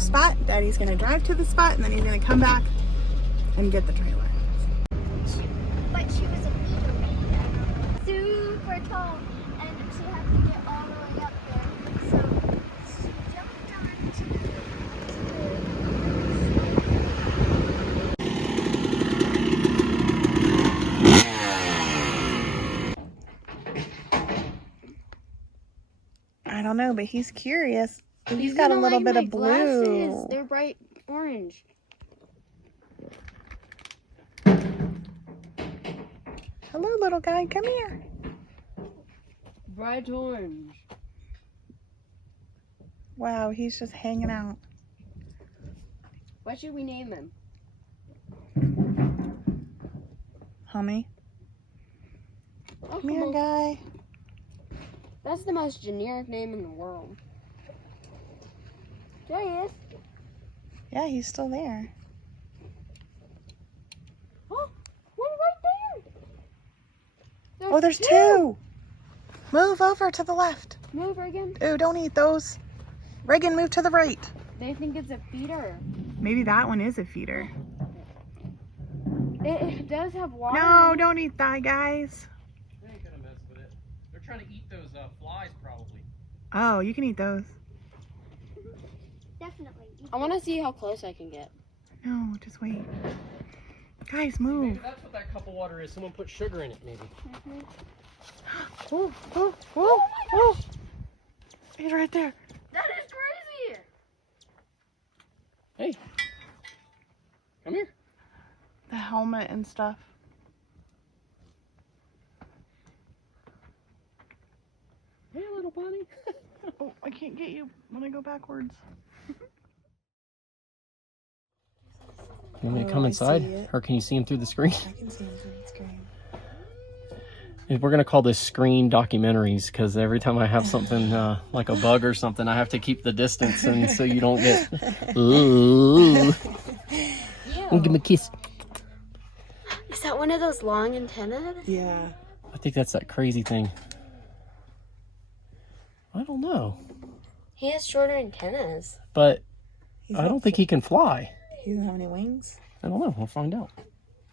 spot. Daddy's gonna drive to the spot and then he's gonna come back and get the trailer. But she was a feeder super tall, and she had to get all the way up there. So she jumped onto I don't know, but he's curious. He's got a little bit of blue. Glasses. They're bright orange. Hello, little guy. Come here. Bright orange. Wow, he's just hanging out. What should we name him? Hummy. Oh, Come here, on. guy. That's the most generic name in the world. There he is. Yeah, he's still there. Oh, one right there. Oh, there's two. Move over to the left. Move, Reagan. Ooh, don't eat those. Reagan, move to the right. They think it's a feeder. Maybe that one is a feeder. It does have water. No, don't eat that, guys. They ain't gonna mess with it. They're trying to eat those flies, probably. Oh, you can eat those. definitely. I want to see how close I can get. No, just wait. Guys, Maybe move. that's what that cup of water is. Someone put sugar in it, maybe. Oh, oh, oh, oh. He's right there. That is crazy. Hey, come here. The helmet and stuff. Hey, little bunny. Oh, I can't get you when I go backwards. You want me to Oh, come I inside? see it. Or can you see him through the screen? I can see him through the screen. We're going to call this screen documentaries because every time I have something like a bug or something, I have to keep the distance and so you don't get... Ooh. Give me a kiss. Is that one of those long antennas? Yeah. I think that's that crazy thing. I don't know. He has shorter antennas. But He's I don't think he can fly. He doesn't have any wings. I don't know. We'll find out.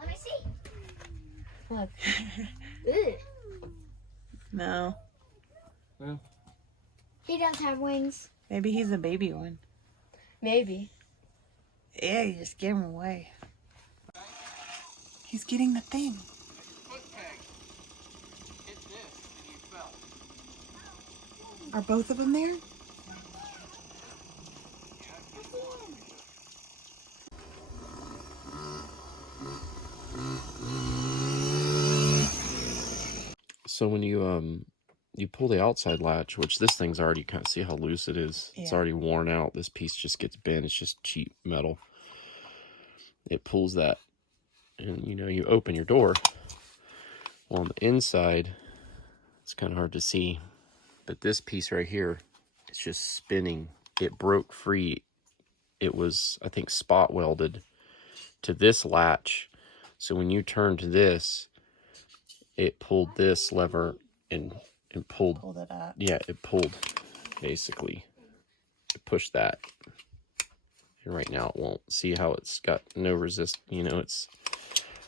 Let me see. Look. No. He does have wings. Maybe he's a baby one. Maybe. Yeah, you just gave him away. He's getting the thing. Are both of them there? So when you pull the outside latch, which this thing's already, kind of see how loose it is. It's Yeah. already worn out. This piece just gets bent. It's just cheap metal. It pulls that, and you open your door. Well, on the inside, it's kind of hard to see, but this piece right here, it's just spinning. It broke free. It was, I think, spot welded to this latch. So when you turned this, it pulled this lever and pulled. Pulled it up. Yeah, it pulled, basically. It pushed that. And right now it won't. See how it's got no resist.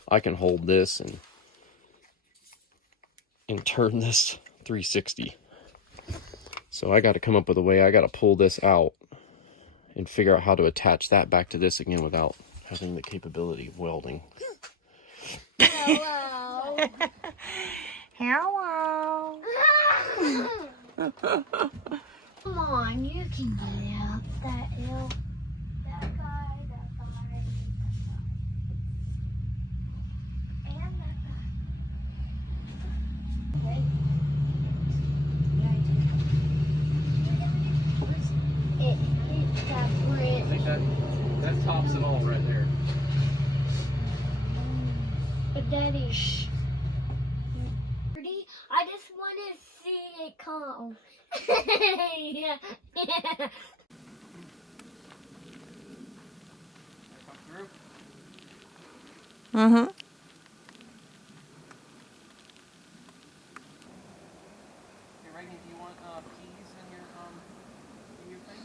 I can hold this and turn this 360. So I got to come up with a way. I got to pull this out and figure out how to attach that back to this again without having the capability of welding. Hello. Hello. Come on, you can get up that hill. That guy, that guy, and that guy. Wait. It hit that I bridge. think that tops it all right there. But Daddy, shh. I just want to see it come. Yeah. Come through. Mm-hmm. Hey, Reagan, do you want peas in your thing?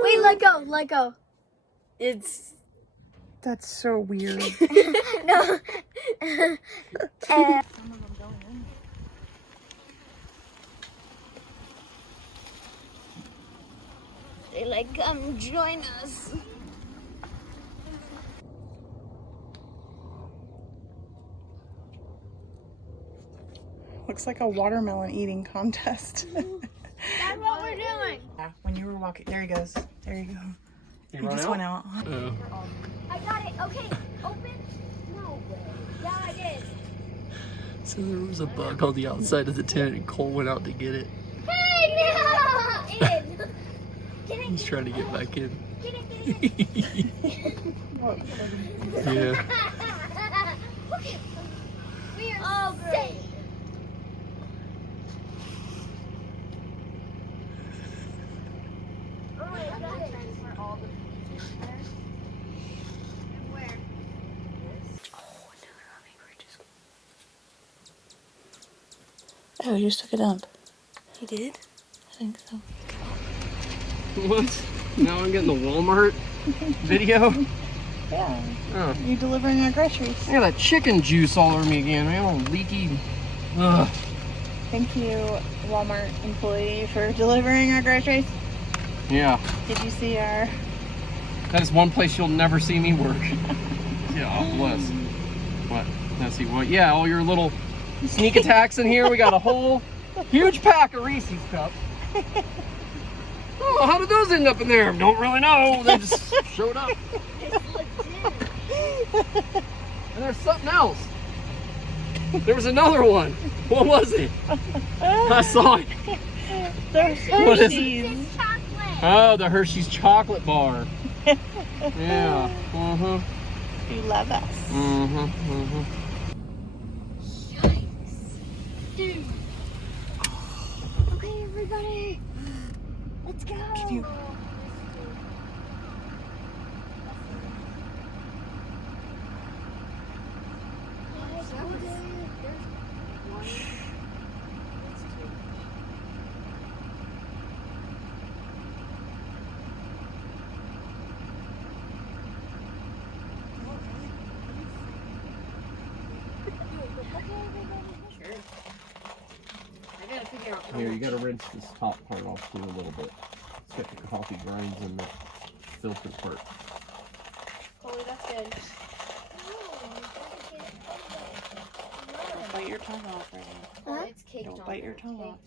Wait, let go, let go. It's That's so weird. No. They like, come join us. Looks like a watermelon eating contest. That's what we're doing. Yeah, when you were walking, there he goes. There you go. You He run just out? went out. Oh. I got it. Okay, open. No way. Yeah, I did. So there was a bug on the outside of the tent and Cole went out to get it. Hey, no! In. Get it. He's trying to get back in. Get it. Yeah. Okay. We are safe. Oh, wait, where all the pieces there? And where? Oh, you just took a dump. he did. I think so. What? Now I'm getting the Walmart video? Yeah. Oh. You delivering our groceries. I got that chicken juice all over me again. Man, all leaky. Ugh. Thank you, Walmart employee, for delivering our groceries. Yeah. Did you see our... That is one place you'll never see me work. Yeah, oh, bless. What? Let's see. What? Yeah, all your little sneak attacks in here. We got a whole huge pack of Reese's cups. Oh, how did those end up in there? Don't really know. They just showed up. And there's something else. There was another one. What was it? I saw it. There's What is it? Hershey's. It's chocolate. Oh, the Hershey's chocolate bar. Yeah. Mm-hmm. You love us. Mm-hmm. Mm-hmm. Dude. Okay, everybody. Let's go. Can you... I gotta figure out. Here, you gotta rinse this top part off too a little bit. It's got the coffee grinds in the filter part. Oh, that's good. Don't bite your tongue off right now. Oh, it's caked Don't on bite there, your tongue okay? off.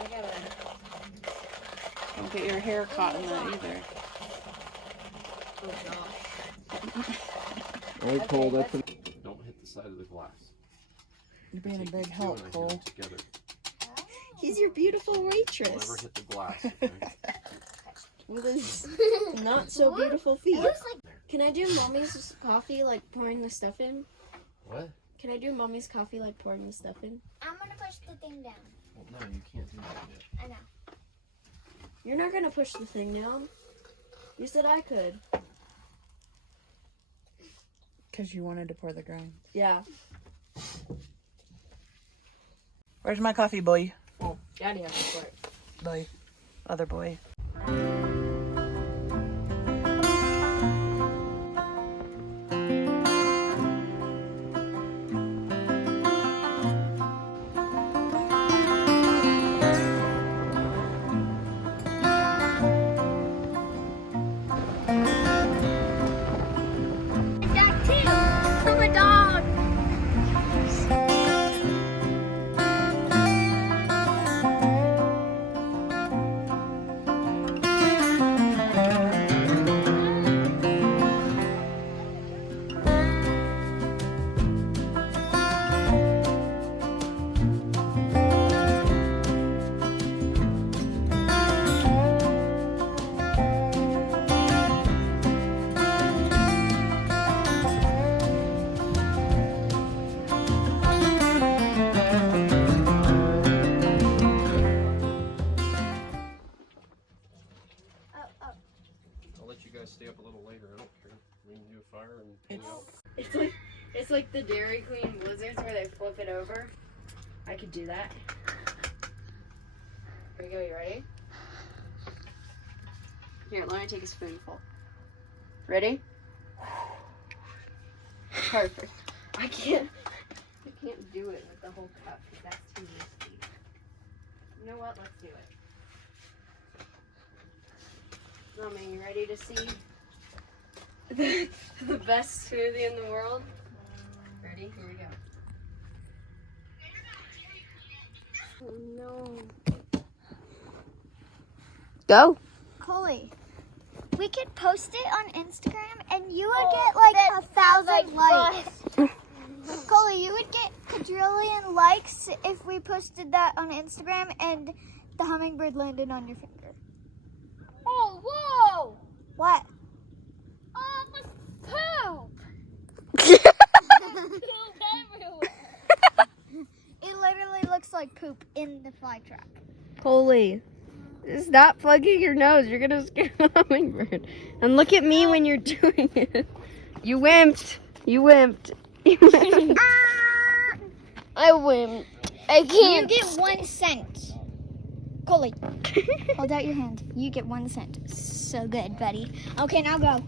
I gotta. Don't get your hair caught in that either. Oh gosh. Alright, Cole, that's Don't hit the side of the glass. You're being a Take big these two help, and I hit Cole. them together. He's your beautiful Don't waitress ever hit the glass. Okay? with his not so beautiful feet. It looks like Can I do mommy's coffee like pouring the stuff in? What? Can I do mommy's coffee like pouring the stuff in? I'm gonna push the thing down. Well, no, you can't do that yet. I know. You're not gonna push the thing down. You said I could. Because you wanted to pour the grind. Yeah. Where's my coffee, boy? Well, Daddy has to pour it. Boy. Other boy. Dog too. I'm a dog. It's like the Dairy Queen blizzards where they flip it over. I could do that. Here we go, you ready? Here, let me take a spoonful. Ready? Perfect. I can't do it with the whole cup because that's too risky. You know what? Let's do it. Mommy, you ready to see the best smoothie in the world? Ready? Here we go. Oh no. Go. Coley, we could post it on Instagram and you would get like 1,000 likes. Coley, you would get quadrillion likes if we posted that on Instagram and the hummingbird landed on your finger. Oh, whoa! What? Poop! It literally looks like poop in the fly trap. Coley, stop plugging your nose. You're gonna scare the hummingbird. And look at me when you're doing it. You wimped. You wimped. You wimped. I wimped. I can't. You get 1 cent. Coley, hold out your hand. You get 1 cent. So good, buddy. Okay, now go.